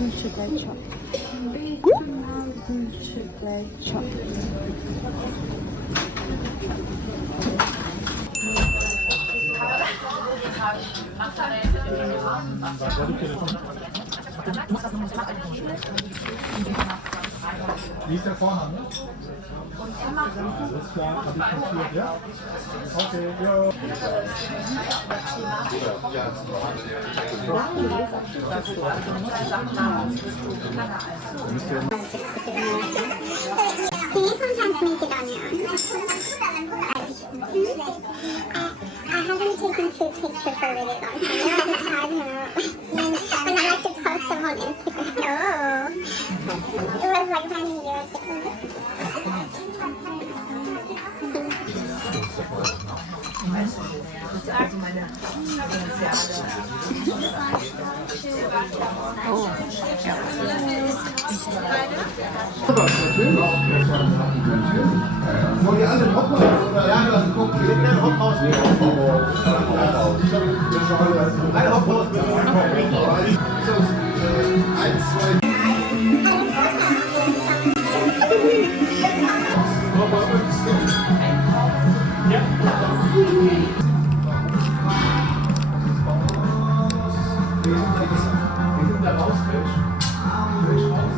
Chocolate chop. Wie ist der Vorname? Alles klar, habe ich notiert, ja? Okay, jo. I haven't taken food pictures for a really long time. And I like to post them on Instagram. Oh. It was like 20 years ago. Wollen die alle im Hophaus oder? Ja, lass gucken. Wir sind im Hophaus. Ein Hophaus mit eins, zwei. Wir sind da raus, Mensch. Raus.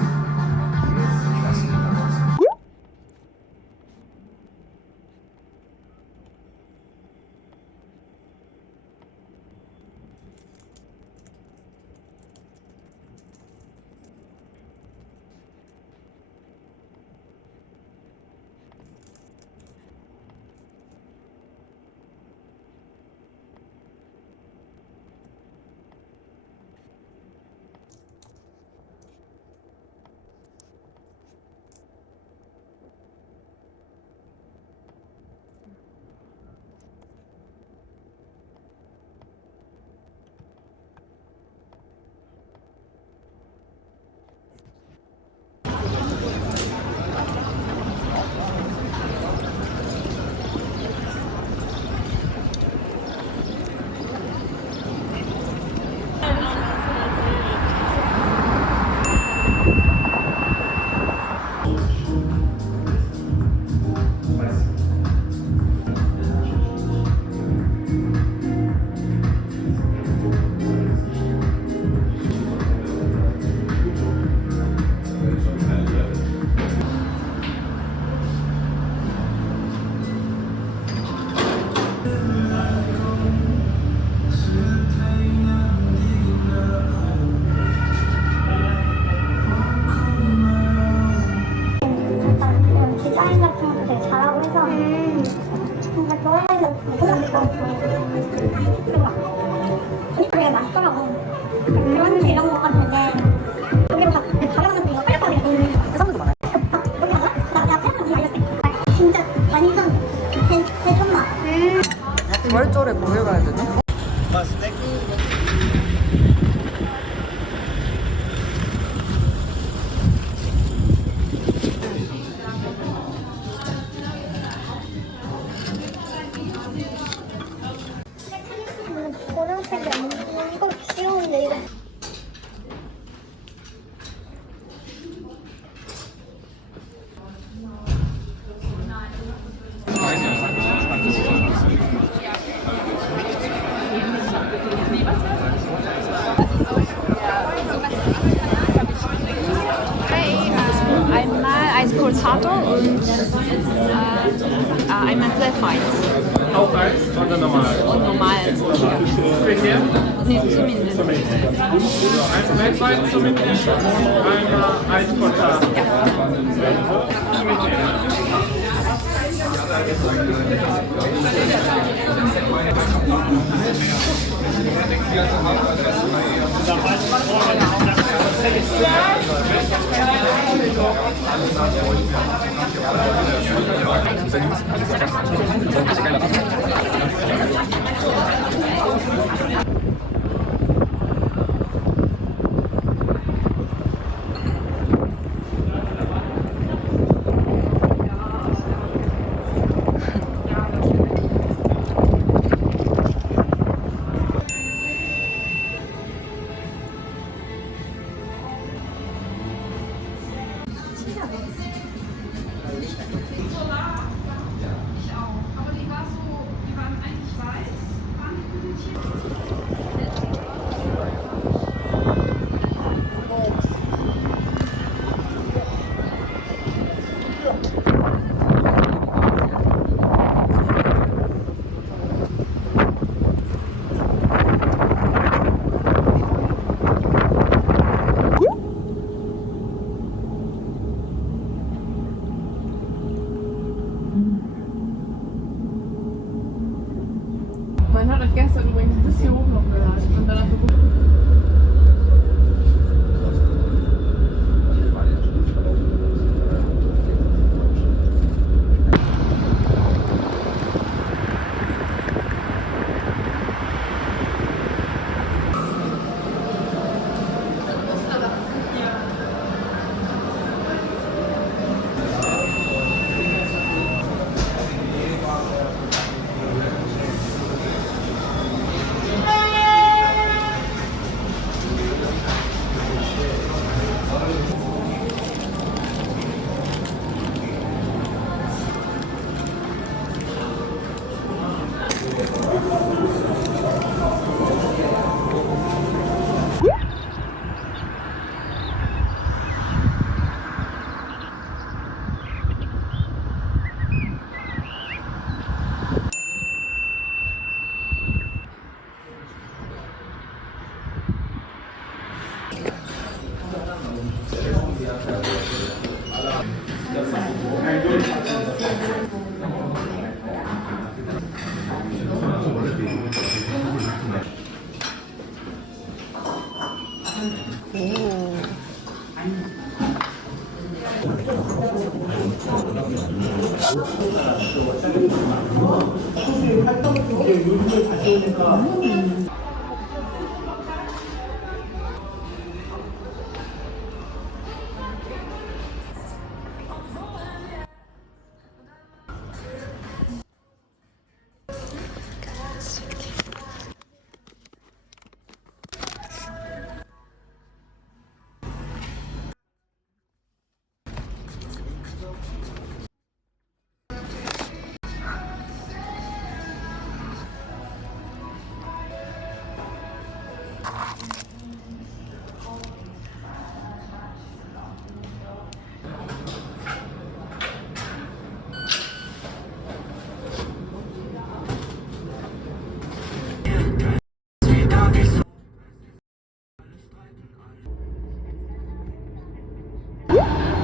디자인 같은 것도 되게 잘하고 해서 뭔가 좋아해서 되게 맛있더라고. 그런 이런 거가 되게 우리가 다른 것도 이거 빨리빨리 해산물도 많아요. 나 패널 알려줄게. 진짜 완전 대존맛. 부활절에 뭐 해가야 되지? 보라색이 없는 거 귀여운데 이거. Einmal Eis Corsato und einmal Flat White. Auch eins oder normal? Und normal. Verkehr? Nee, zumindest. So, eins Weltweit zumindest und einmal Eis Corsato.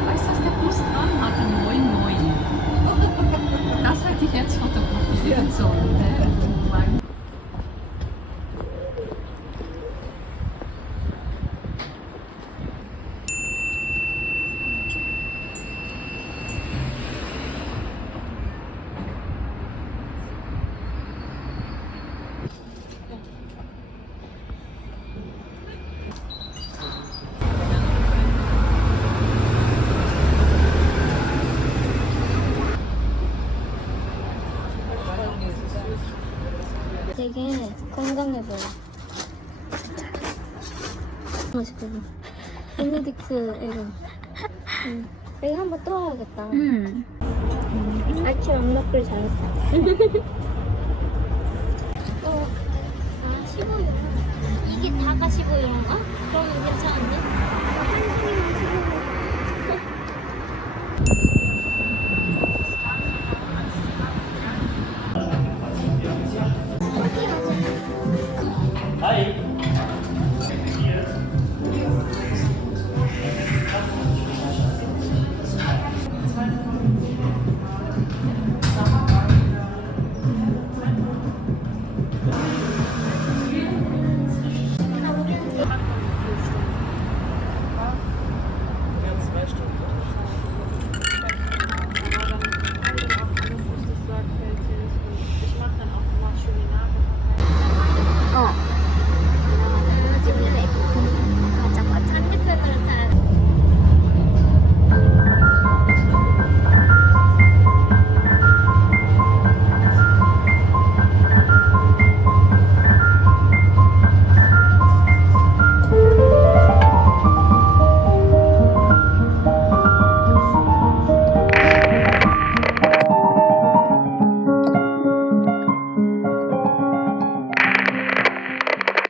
Weißt du, was der Bus dran hatte? 9,9. Das hätte ich jetzt fotografieren sollen. 되게 건강해 보여. 맛있고. 베네딕트 이름. 여기 한번 또 와야겠다. 아침 안 먹길 잘했어.